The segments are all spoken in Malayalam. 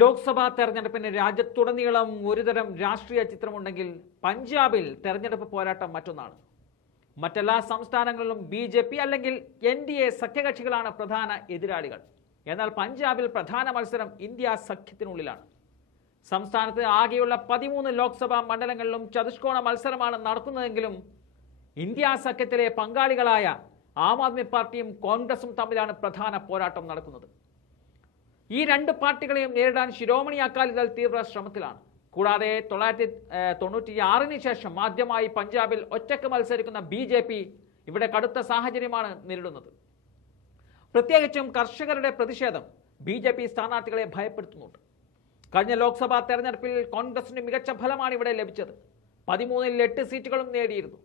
ലോക്സഭാ തെരഞ്ഞെടുപ്പിന് രാജ്യത്തുടനീളം ഒരുതരം രാഷ്ട്രീയ ചിത്രമുണ്ടെങ്കിൽ പഞ്ചാബിൽ തെരഞ്ഞെടുപ്പ് പോരാട്ടം മറ്റൊന്നാണ്. മറ്റെല്ലാ സംസ്ഥാനങ്ങളിലും ബി.ജെ.പി. അല്ലെങ്കിൽ NDA സഖ്യകക്ഷികളാണ് പ്രധാന എതിരാളികൾ. എന്നാൽ പഞ്ചാബിൽ പ്രധാന മത്സരം ഇന്ത്യ സഖ്യത്തിനുള്ളിലാണ്. സംസ്ഥാനത്ത് ആകെയുള്ള 13 ലോക്സഭാ മണ്ഡലങ്ങളിലും ചതുഷ്കോണ മത്സരമാണ് നടക്കുന്നതെങ്കിലും ഇന്ത്യ സഖ്യത്തിലെ പങ്കാളികളായ ആം ആദ്മി പാർട്ടിയും കോൺഗ്രസും തമ്മിലാണ് പ്രധാന പോരാട്ടം നടക്കുന്നത്. ഈ രണ്ട് പാർട്ടികളെയും നേരിടാൻ ശിരോമണി അകാലിദൾ തീവ്ര ശ്രമത്തിലാണ്. കൂടാതെ 1996 ശേഷം ആദ്യമായി പഞ്ചാബിൽ ഒറ്റയ്ക്ക് മത്സരിക്കുന്ന ബി.ജെ.പി. ഇവിടെ കടുത്ത സാഹചര്യമാണ് നേരിടുന്നത്. പ്രത്യേകിച്ചും കർഷകരുടെ പ്രതിഷേധം ബി.ജെ.പി. സ്ഥാനാർത്ഥികളെ ഭയപ്പെടുത്തുന്നുണ്ട്. കഴിഞ്ഞ ലോക്സഭാ തെരഞ്ഞെടുപ്പിൽ കോൺഗ്രസിന് മികച്ച ഫലമാണ് ഇവിടെ ലഭിച്ചത്. 13-ൽ 8 സീറ്റുകളും നേടിയിരുന്നു.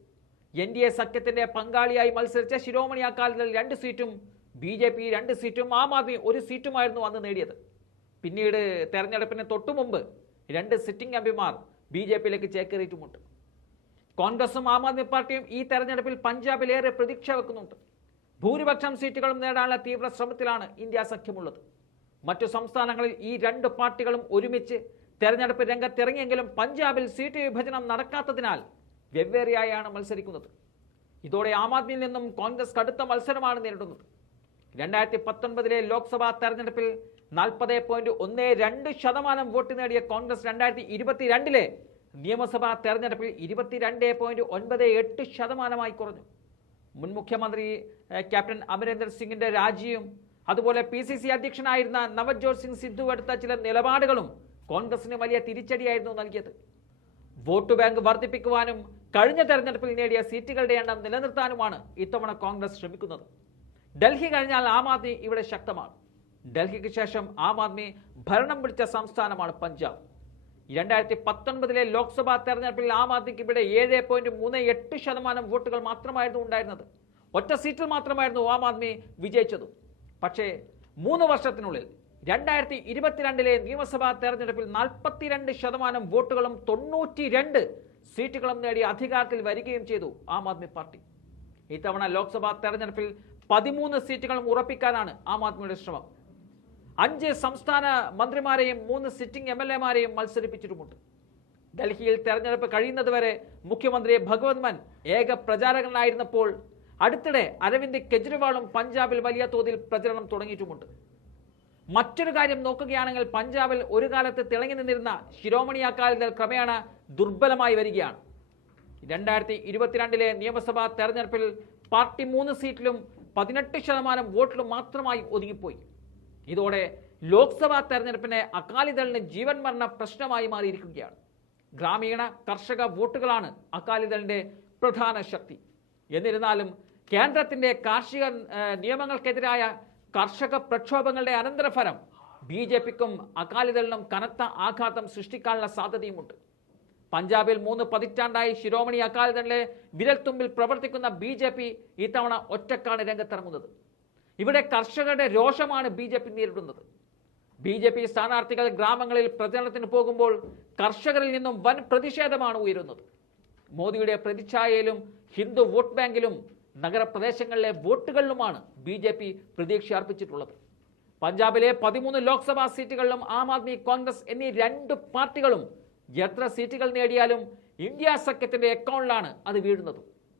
NDA സഖ്യത്തിന്റെ പങ്കാളിയായി മത്സരിച്ച ശിരോമണി അകാലിദൾ 2 സീറ്റും ബി.ജെ.പി. 2 സീറ്റും ആം ആദ്മി 1 സീറ്റുമായിരുന്നു അന്ന് നേടിയത്. പിന്നീട് തെരഞ്ഞെടുപ്പിന് തൊട്ടുമുമ്പ് 2 സിറ്റിംഗ് എംപിമാർ ബി.ജെ.പിയിലേക്ക് ചേക്കേറിയിട്ടുമുണ്ട്. കോൺഗ്രസും ആം ആദ്മി പാർട്ടിയും ഈ തെരഞ്ഞെടുപ്പിൽ പഞ്ചാബിലേറെ പ്രതീക്ഷ വെക്കുന്നുണ്ട്. ഭൂരിപക്ഷം സീറ്റുകളും നേടാനുള്ള തീവ്ര ശ്രമത്തിലാണ് ഇന്ത്യ സഖ്യമുള്ളത്. മറ്റു സംസ്ഥാനങ്ങളിൽ ഈ രണ്ട് പാർട്ടികളും ഒരുമിച്ച് തെരഞ്ഞെടുപ്പ് രംഗത്തിറങ്ങിയെങ്കിലും പഞ്ചാബിൽ സീറ്റ് വിഭജനം നടക്കാത്തതിനാൽ വെവ്വേറെയായാണ് മത്സരിക്കുന്നത്. ഇതോടെ ആം ആദ്മിയിൽ നിന്നും കോൺഗ്രസ് കടുത്ത മത്സരമാണ് നേരിടുന്നത്. 2019 ലോക്സഭാ തെരഞ്ഞെടുപ്പിൽ 40.12% വോട്ട് നേടിയ കോൺഗ്രസ് 2022 നിയമസഭാ തെരഞ്ഞെടുപ്പിൽ 22.98% കുറഞ്ഞു. മുൻ മുഖ്യമന്ത്രി ക്യാപ്റ്റൻ അമരീന്ദർ സിംഗിന്റെ രാജിയും അതുപോലെ PCC അധ്യക്ഷനായിരുന്ന നവജ്യോത് സിംഗ് സിദ്ധു എടുത്ത ചില നിലപാടുകളും കോൺഗ്രസിന് വലിയ തിരിച്ചടിയായിരുന്നു നൽകിയത്. വോട്ട് ബാങ്ക് വർദ്ധിപ്പിക്കുവാനും കഴിഞ്ഞ തെരഞ്ഞെടുപ്പിൽ നേടിയ സീറ്റുകളുടെ എണ്ണം നിലനിർത്താനുമാണ് ഇത്തവണ കോൺഗ്രസ് ശ്രമിക്കുന്നത്. ഡൽഹി കഴിഞ്ഞാൽ ആം ആദ്മി ഇവിടെ ശക്തമാണ്. ഡൽഹിക്ക് ശേഷം ആം ആദ്മി ഭരണം പിടിച്ച സംസ്ഥാനമാണ് പഞ്ചാബ്. 2019 ലോക്സഭാ തെരഞ്ഞെടുപ്പിൽ ആം ആദ്മിക്ക് ഇവിടെ 7.38% വോട്ടുകൾ മാത്രമായിരുന്നു ഉണ്ടായിരുന്നത്. ഒറ്റ സീറ്റിൽ മാത്രമായിരുന്നു ആം ആദ്മി വിജയിച്ചത്. പക്ഷേ 3 വർഷത്തിനുള്ളിൽ 2022 നിയമസഭാ തെരഞ്ഞെടുപ്പിൽ 42% വോട്ടുകളും 92 സീറ്റുകളും നേടി അധികാരത്തിൽ വരികയും ചെയ്തു ആം ആദ്മി പാർട്ടി. ഇത്തവണ ലോക്സഭാ തെരഞ്ഞെടുപ്പിൽ 13 സീറ്റുകളും ഉറപ്പിക്കാനാണ് ആം ആദ്മിയുടെ ശ്രമം. 5 സംസ്ഥാന മന്ത്രിമാരെയും 3 സിറ്റിംഗ് MLA-മാരെയും മത്സരിപ്പിച്ചിട്ടുമുണ്ട്. ഡൽഹിയിൽ തെരഞ്ഞെടുപ്പ് കഴിയുന്നതുവരെ മുഖ്യമന്ത്രി ഭഗവത് മാൻ ഏക പ്രചാരകനായിരുന്നപ്പോൾ അടുത്തിടെ അരവിന്ദ് കെജ്രിവാളും പഞ്ചാബിൽ വലിയ തോതിൽ പ്രചരണം തുടങ്ങിയിട്ടുമുണ്ട്. മറ്റൊരു കാര്യം നോക്കുകയാണെങ്കിൽ പഞ്ചാബിൽ ഒരു കാലത്ത് തിളങ്ങി നിന്നിരുന്ന ശിരോമണി അകാലിദൾ ക്രമേണ ദുർബലമായി വരികയാണ്. 2022 നിയമസഭാ തെരഞ്ഞെടുപ്പിൽ പാർട്ടി 3 സീറ്റിലും 18% വോട്ടിലും മാത്രമായി ഒതുങ്ങിപ്പോയി. ഇതോടെ ലോക്സഭാ തെരഞ്ഞെടുപ്പിനെ അകാലിദളിന് ജീവൻ മരണ പ്രശ്നമായി മാറിയിരിക്കുകയാണ്. ഗ്രാമീണ കർഷക വോട്ടുകളാണ് അകാലിദളിന്റെ പ്രധാന ശക്തി. എന്നിരുന്നാലും കേന്ദ്രത്തിന്റെ കാർഷിക നിയമങ്ങൾക്കെതിരായ കർഷക പ്രക്ഷോഭങ്ങളുടെ അനന്തരഫലം ബി.ജെ.പിക്കും അകാലിദളിനും കനത്ത ആഘാതം സൃഷ്ടിക്കാനുള്ള സാധ്യതയുമുണ്ട്. പഞ്ചാബിൽ 3 പതിറ്റാണ്ടായി ശിരോമണി അകാലിദളിലെ വിരൽത്തുമ്പിൽ പ്രവർത്തിക്കുന്ന ബി.ജെ.പി. ഇത്തവണ ഒറ്റക്കാണ് രംഗത്തിറങ്ങുന്നത്. ഇവിടെ കർഷകരുടെ രോഷമാണ് ബി.ജെ.പി. നേരിടുന്നത്. ബി.ജെ.പി. സ്ഥാനാർത്ഥികൾ ഗ്രാമങ്ങളിൽ പ്രചരണത്തിന് പോകുമ്പോൾ കർഷകരിൽ നിന്നും വൻ പ്രതിഷേധമാണ് ഉയരുന്നത്. മോദിയുടെ പ്രതിച്ഛായയിലും ഹിന്ദു വോട്ട് ബാങ്കിലും നഗരപ്രദേശങ്ങളിലെ വോട്ടുകളിലുമാണ് ബി.ജെ.പി. പ്രതീക്ഷ അർപ്പിച്ചിട്ടുള്ളത്. പഞ്ചാബിലെ 13 ലോക്സഭാ സീറ്റുകളിലും ആം ആദ്മി, കോൺഗ്രസ് എന്നീ 2 പാർട്ടികളും എത്ര സീറ്റുകൾ നേടിയാലും ഇന്ത്യ സഖ്യത്തിന്റെ അക്കൗണ്ടിലാണ് അത് വീഴുന്നത്.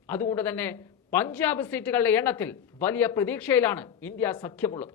അതുകൊണ്ട് തന്നെ പഞ്ചാബ് സീറ്റുകളുടെ എണ്ണത്തിൽ വലിയ പ്രതീക്ഷയിലാണ് ഇന്ത്യ സഖ്യമുള്ളത്.